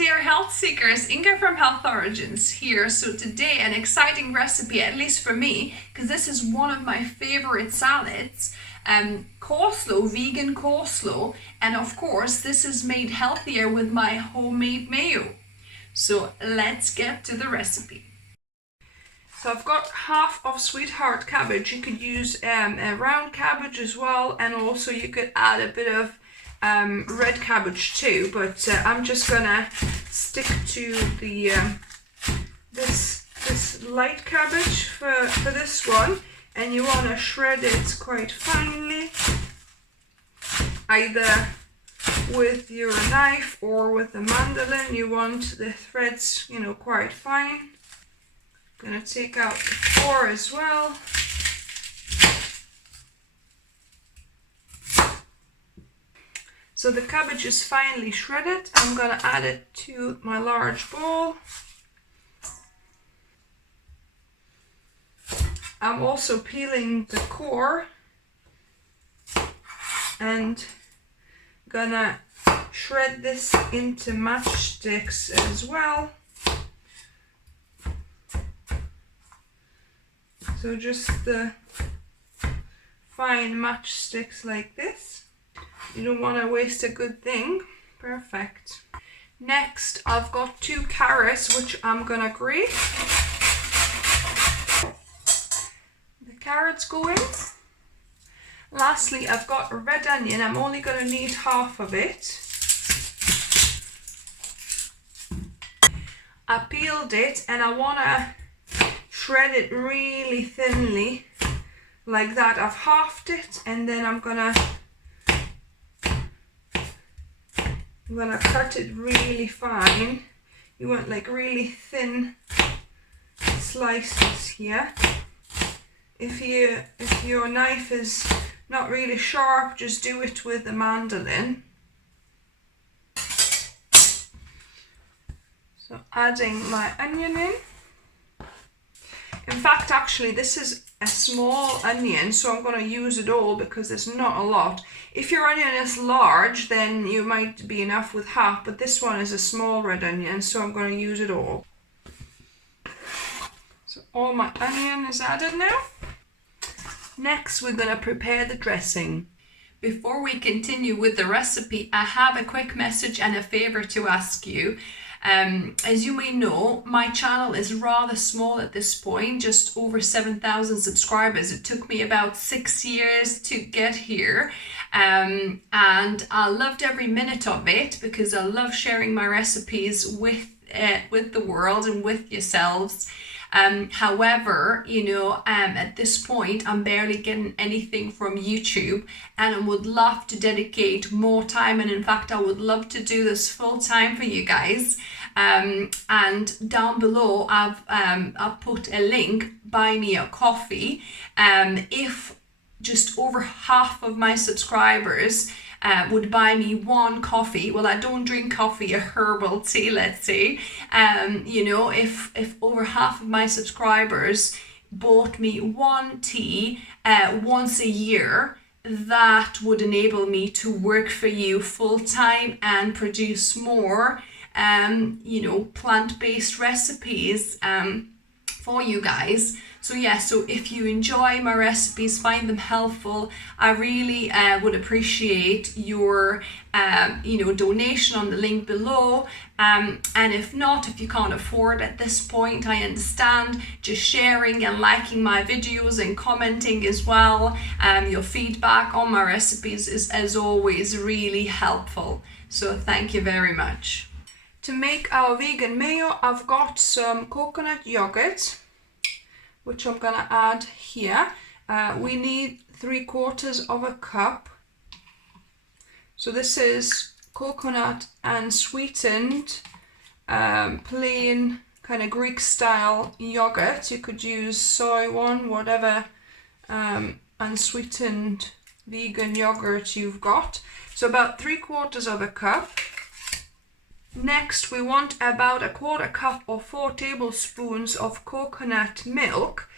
dear health seekers, Inga from Health Origins here. So today an exciting recipe, at least for me, because this is one of my favorite salads, coleslaw, vegan coleslaw, and of course this is made healthier with my homemade mayo. So let's get to the recipe. So I've got half of sweetheart cabbage. You could use a round cabbage as well, and also you could add a bit of red cabbage too, but I'm just gonna stick to the this light cabbage for this one, and you want to shred it quite finely, either with your knife or with the mandolin. You want the threads, you know, quite fine. Gonna take out the core as well. So the cabbage is finely shredded. I'm gonna add it to my large bowl. I'm also peeling the core and gonna shred this into matchsticks as well. So just the fine matchsticks like this. You don't want to waste a good thing. Perfect. Next, I've got 2 carrots, which I'm gonna grate. The carrots go in. Lastly, I've got a red onion. I'm only gonna need half of it. I peeled it and I wanna shred it really thinly like that. I've halved it, and then I'm gonna cut it really fine. You want like really thin slices here. If your knife is not really sharp, just do it with the mandolin. So adding my onion in. In fact, actually, this is a small onion, so I'm going to use it all because there's not a lot. If your onion is large, then you might be enough with half, but this one is a small red onion, so I'm going to use it all. So all my onion is added now. Next, we're going to prepare the dressing. Before we continue with the recipe, I have a quick message and a favor to ask you. As you may know, my channel is rather small at this point, just over 7,000 subscribers. It took me about 6 years to get here, and I loved every minute of it because I love sharing my recipes with the world and with yourselves. However, you know, at this point, I'm barely getting anything from YouTube, and I would love to dedicate more time. And in fact, I would love to do this full time for you guys. And down below, I've put a link, buy me a coffee. If just over half of my subscribers would buy me 1 coffee. Well, I don't drink coffee, a herbal tea, let's say. You know, if over half of my subscribers bought me 1 tea once a year, that would enable me to work for you full time and produce more, you know, plant-based recipes for you guys. So yeah, so if you enjoy my recipes, find them helpful, I really would appreciate your you know, donation on the link below. And if not, if you can't afford at this point, I understand. Just sharing and liking my videos and commenting as well. Your feedback on my recipes is, as always, really helpful. So thank you very much. To make our vegan mayo, I've got some coconut yogurt, which I'm gonna add here. We need 3/4 cup. So this is coconut unsweetened, plain kind of Greek style yogurt. You could use soy one, whatever unsweetened vegan yogurt you've got. So about 3/4 cup. Next, we want about 1/4 cup or 4 tablespoons of coconut milk,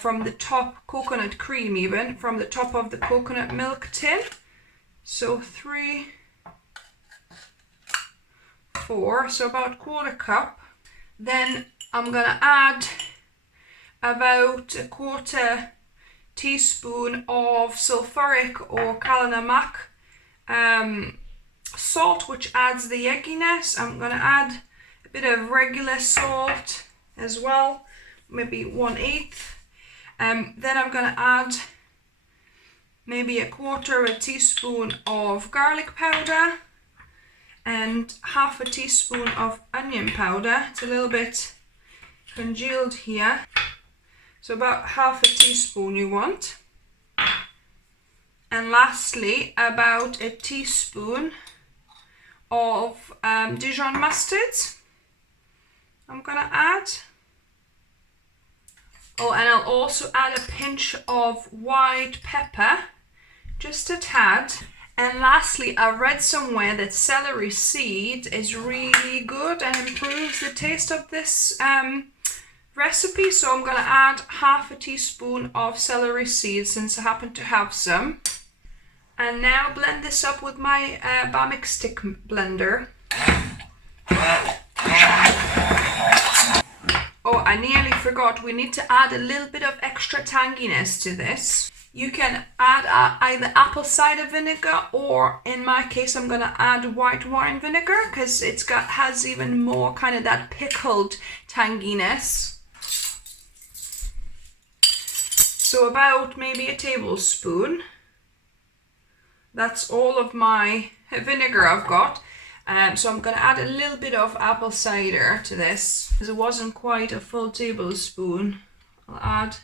from the top, coconut cream even, from the top of the coconut milk tin. So 3 before, so about 1/4 cup. Then I'm gonna add about 1/4 teaspoon of sulfuric or namak salt, which adds the egginess. I'm gonna add a bit of regular salt as well, maybe 1/8. Then I'm gonna add maybe 1/4 teaspoon of garlic powder and 1/2 teaspoon of onion powder. It's a little bit congealed here, so about 1/2 teaspoon you want. And lastly, about a teaspoon of Dijon mustard I'm gonna add. Oh, and I'll also add a pinch of white pepper, just a tad. And lastly, I read somewhere that celery seed is really good and improves the taste of this recipe. So I'm gonna add 1/2 teaspoon of celery seeds since I happen to have some. And now blend this up with my balsamic stick blender. Oh, I nearly forgot, we need to add a little bit of extra tanginess to this. You can add either apple cider vinegar, or in my case I'm gonna add white wine vinegar because has even more kind of that pickled tanginess. So about maybe a tablespoon. That's all of my vinegar I've got. So I'm gonna add a little bit of apple cider to this because it wasn't quite a full tablespoon. I'll add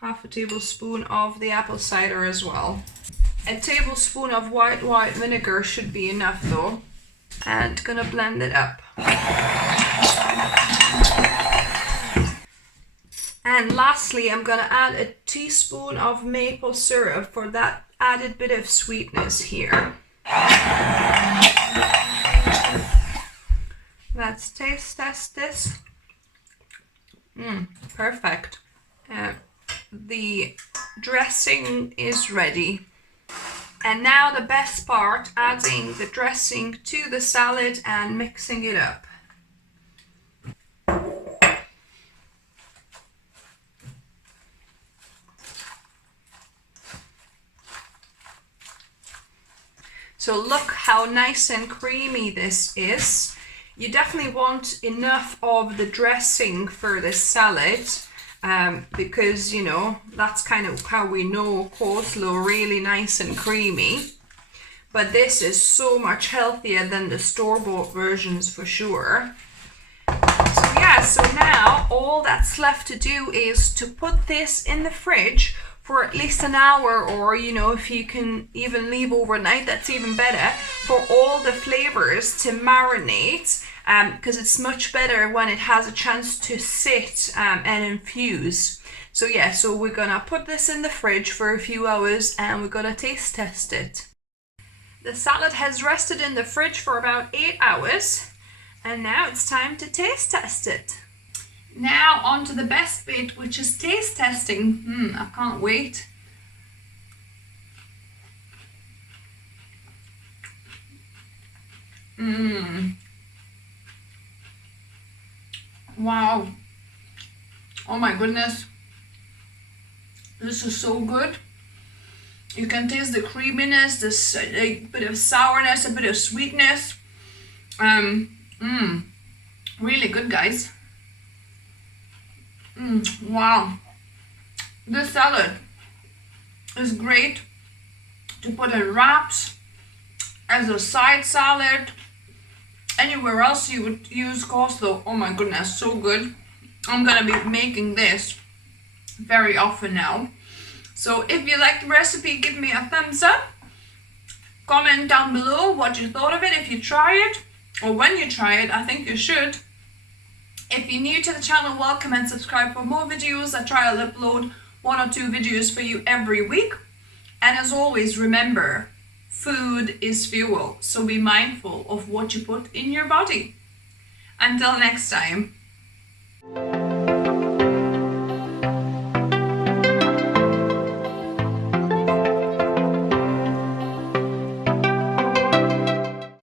1/2 tablespoon of the apple cider as well. A tablespoon of white vinegar should be enough though. And gonna blend it up. And lastly, I'm gonna add a teaspoon of maple syrup for that added bit of sweetness here. Let's taste test this. Perfect. The dressing is ready. And now the best part, adding the dressing to the salad and mixing it up. So look how nice and creamy this is. You definitely want enough of the dressing for this salad because, you know, that's kind of how we know coleslaw really nice and creamy. But this is so much healthier than the store-bought versions for sure. So yeah, so now all that's left to do is to put this in the fridge for at least an hour, or you know, if you can even leave overnight, that's even better, for all the flavors to marinate, because it's much better when it has a chance to sit and infuse. So yeah, so we're gonna put this in the fridge for a few hours and we're gonna taste test it. The salad has rested in the fridge for about 8 hours and now it's time to taste test it. Now on to the best bit, which is taste testing. I can't wait. Wow. Oh my goodness. This is so good. You can taste the creaminess, this a bit of sourness, a bit of sweetness. Really good, guys. Wow, this salad is great to put in wraps, as a side salad, anywhere else you would use coleslaw. Oh my goodness, so good. I'm gonna be making this very often now. So if you like the recipe, give me a thumbs up. Comment down below what you thought of it, if you try it, or when you try it. I think you should. If you're new to the channel, welcome and subscribe for more videos. I try to upload 1 or 2 videos for you every week. And as always, remember, food is fuel, so be mindful of what you put in your body. Until next time.